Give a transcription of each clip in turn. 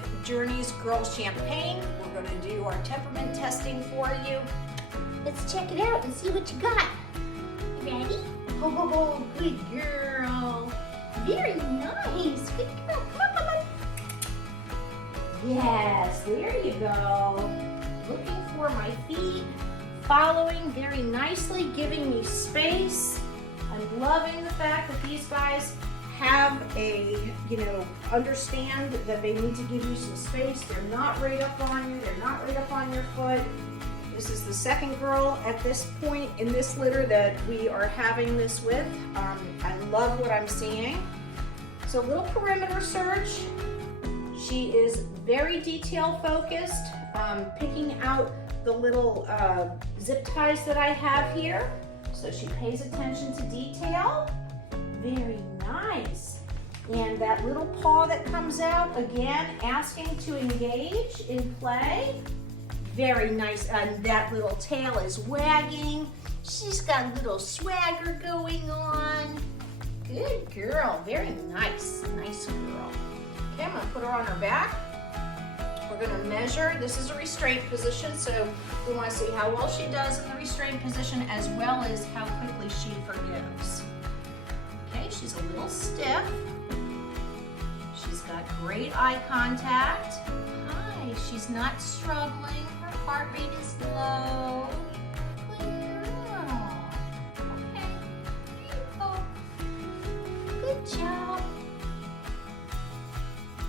with Journey's Girl Champagne. We're going to do our temperament testing for you. Let's check it out and see what you got. Ready? Oh, good girl. Very nice. Good girl. Come on. Yes, there you go. Looking for my feet. Following very nicely, giving me space. I'm loving the fact that these guys have understand that they need to give you some space. They're not right up on you. They're not right up on your foot. This is the second girl at this point in this litter that we are having this with. I love what I'm seeing. So little perimeter search. She is very detail focused, picking out the little zip ties that I have here. So she pays attention to detail. Very nice. And that little paw that comes out, again, asking to engage in play. Very nice. And that little tail is wagging. She's got a little swagger going on. Good girl. Very nice. Nice girl. Okay, I'm going to put her on her back. We're going to measure. This is a restraint position, so we want to see how well she does in the restraint position as well as how quickly she forgives. Okay, she's a little stiff. She's got great eye contact. Hi, she's not struggling. Her heart rate is low. Good girl. Okay, there you go. Good job.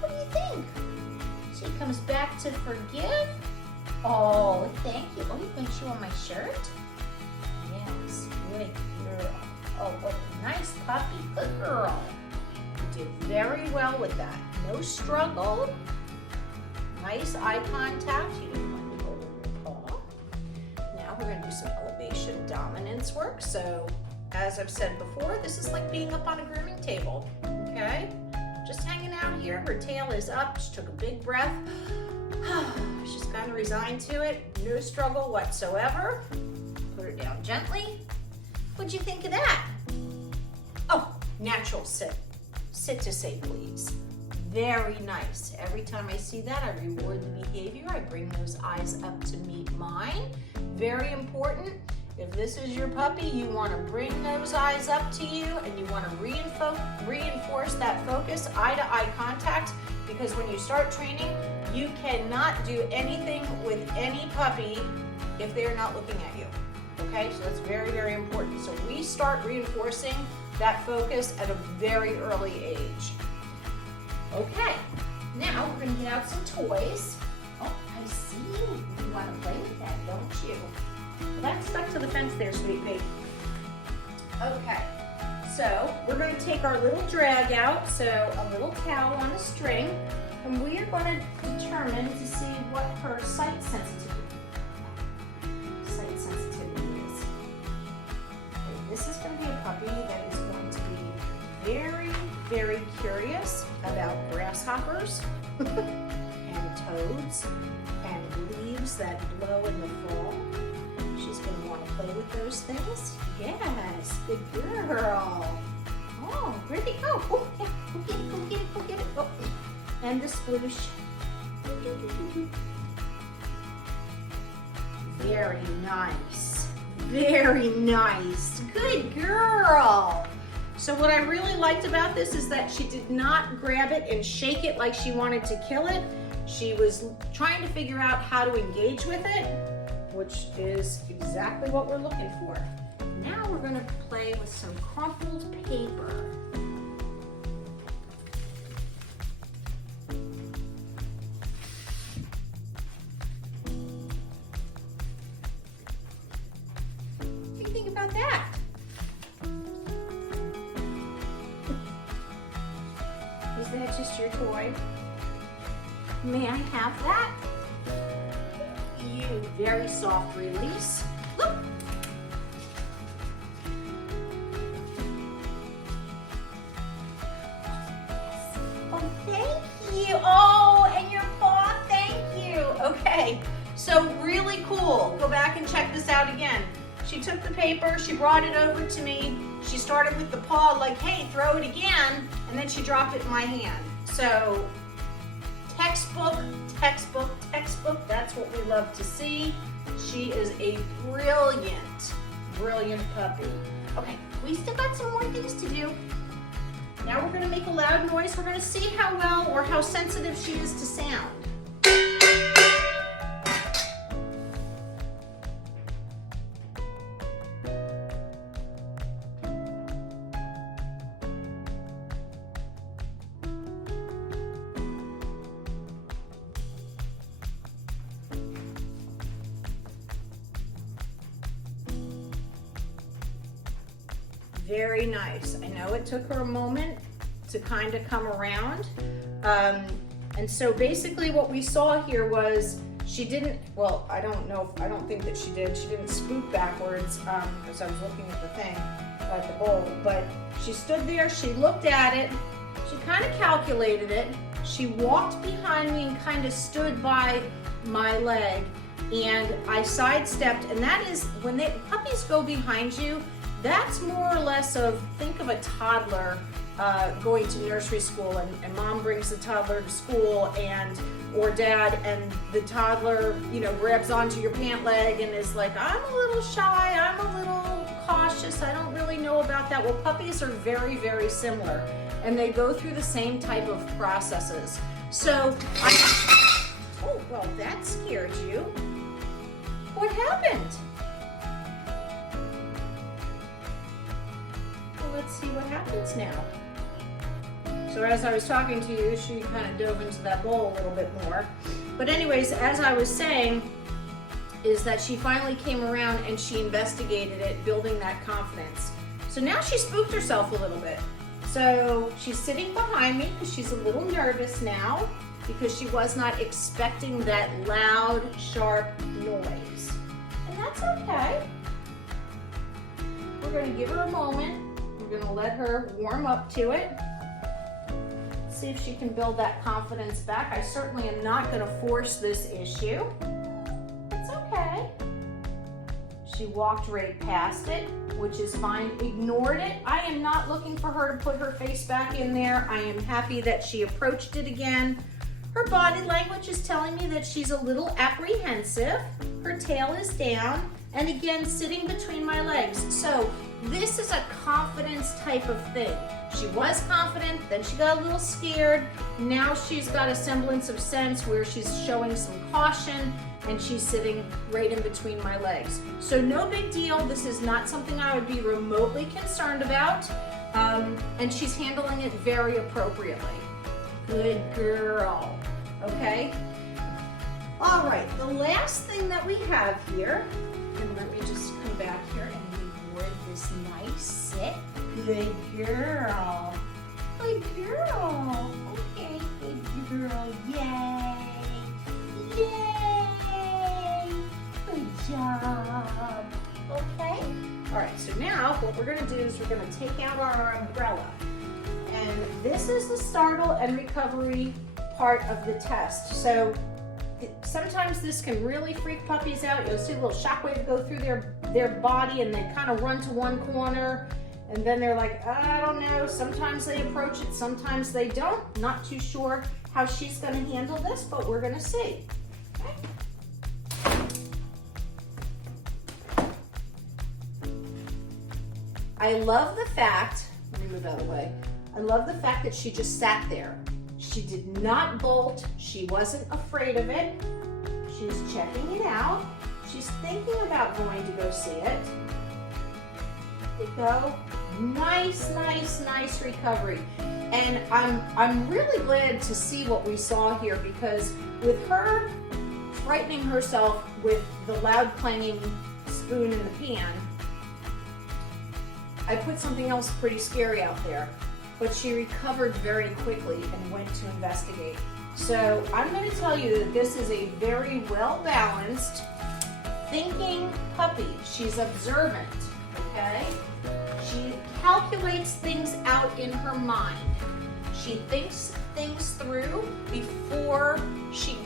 What do you think? She comes back to forgive. Oh, thank you. Oh, you can chew on my shirt? Yes, good girl. Oh, what a nice puppy. Good girl. You did very well with that. No struggle. Nice eye contact. You didn't want to hold your paw. Now we're going to do some elevation dominance work. So, as I've said before, this is like being up on a grooming table. Okay? Just hanging out here. Her tail is up. She took a big breath. She's kind of resigned to it. No struggle whatsoever. Put her down gently. What'd you think of that? Oh, natural sit. Sit to say please. Very nice. Every time I see that, I reward the behavior. I bring those eyes up to meet mine. Very important. If this is your puppy, you want to bring those eyes up to you and you want to reinforce that focus, eye-to-eye contact, because when you start training, you cannot do anything with any puppy if they're not looking at you. Okay, so that's very, very important. So we start reinforcing that focus at a very early age. Okay, now we're going to get out some toys. Oh, I see you. You want to play with that, don't you? Well, that's stuck to the fence there, sweet pea. Okay, so we're going to take our little drag out, so a little towel on a string, and we are going to determine to see what her sight sensitivity is. Okay, this is going to be a puppy that is going to be very, very curious about grasshoppers and toads and leaves that blow in the fall. She's going to want to play with those things. Yes, good girl. Oh, where'd they go? Oh, yeah, go get it. Oh, and the sploosh. Very nice. Very nice. Good girl. So what I really liked about this is that she did not grab it and shake it like she wanted to kill it. She was trying to figure out how to engage with it, which is exactly what we're looking for. Now we're going to play with some crumpled paper. What do you think about that? Is that just your toy? May I have that? You very soft release. Look. Oh, thank you. Oh, and your paw, thank you. Okay, so really cool. Go back and check this out again. She took the paper, she brought it over to me. She started with the paw like, hey, throw it again, and then she dropped it in my hand. So textbook, textbook, textbook. That's what we love to see. She is a brilliant, brilliant puppy. Okay, we still got some more things to do. Now we're gonna make a loud noise. We're gonna see how well or how sensitive she is to sound. Very nice. I know it took her a moment to kind of come around. And so basically what we saw here was she didn't, well, I don't think that she did. She didn't spook backwards because I was looking at the thing, at the bowl, but she stood there, she looked at it, she kind of calculated it, she walked behind me and kind of stood by my leg, and I sidestepped, and that is, when puppies go behind you, that's more or less of, think of a toddler going to nursery school, and mom brings the toddler to school, or dad, and the toddler, you know, grabs onto your pant leg and is like, I'm a little shy, I'm a little cautious, I don't really know about that. Well, puppies are very, very similar, and they go through the same type of processes. So, oh, well, that scared you. What happened? Let's see what happens now. So as I was talking to you, she kind of dove into that bowl a little bit more. But anyways, as I was saying, is that she finally came around and she investigated it, building that confidence. So now she spooked herself a little bit. So she's sitting behind me because she's a little nervous now because she was not expecting that loud, sharp noise. And that's okay. We're going to give her a moment. We're going to let her warm up to it. See if she can build that confidence back. I certainly am not going to force this issue. It's okay. She walked right past it, which is fine. Ignored it. I am not looking for her to put her face back in there. I am happy that she approached it again. Her body language is telling me that she's a little apprehensive. Her tail is down, and again, sitting between my legs. So this is a confidence type of thing. She was confident, then she got a little scared. Now she's got a semblance of sense where she's showing some caution, and she's sitting right in between my legs. So no big deal. This is not something I would be remotely concerned about. And she's handling it very appropriately. Good girl. Okay? All right, the last thing that we have here, and let me just come back here and reward this nice sit. Good girl. Good girl. Okay, good girl. Yay. Yay. Good job. Okay? All right, so now what we're going to do is we're going to take out our umbrella. And this is the startle and recovery part of the test. So sometimes this can really freak puppies out. You'll see a little shockwave go through their body, and they kind of run to one corner, and then they're like, I don't know. Sometimes they approach it, sometimes they don't. Not too sure how she's going to handle this, but we're going to see. Okay. I love the fact, let me move out of the way. I love the fact that she just sat there. She did not bolt. She wasn't afraid of it. She's checking it out. She's thinking about going to go see it. There you go. Nice, nice, nice recovery. And I'm really glad to see what we saw here, because with her frightening herself with the loud clanging spoon in the pan, I put something else pretty scary out there. But she recovered very quickly and went to investigate. So I'm going to tell you that this is a very well-balanced, thinking puppy. She's observant, okay? She calculates things out in her mind. She thinks things through before she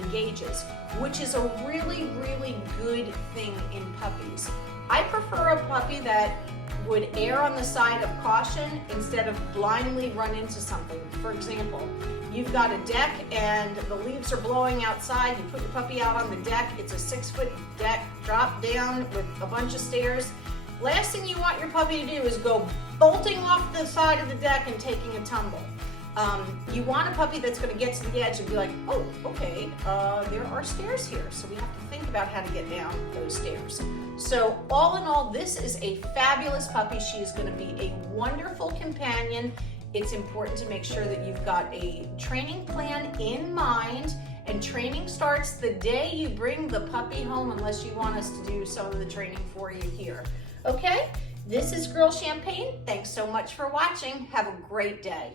engages, which is a really, really good thing in puppies. I prefer a puppy that would err on the side of caution instead of blindly run into something. For example, you've got a deck and the leaves are blowing outside. You put your puppy out on the deck. It's a 6-foot deck, drop down with a bunch of stairs. Last thing you want your puppy to do is go bolting off the side of the deck and taking a tumble. You want a puppy that's going to get to the edge and be like, oh, okay, there are stairs here. So we have to think about how to get down those stairs. So all in all, this is a fabulous puppy. She is going to be a wonderful companion. It's important to make sure that you've got a training plan in mind, and training starts the day you bring the puppy home, unless you want us to do some of the training for you here. Okay, this is Girl Champagne. Thanks so much for watching. Have a great day.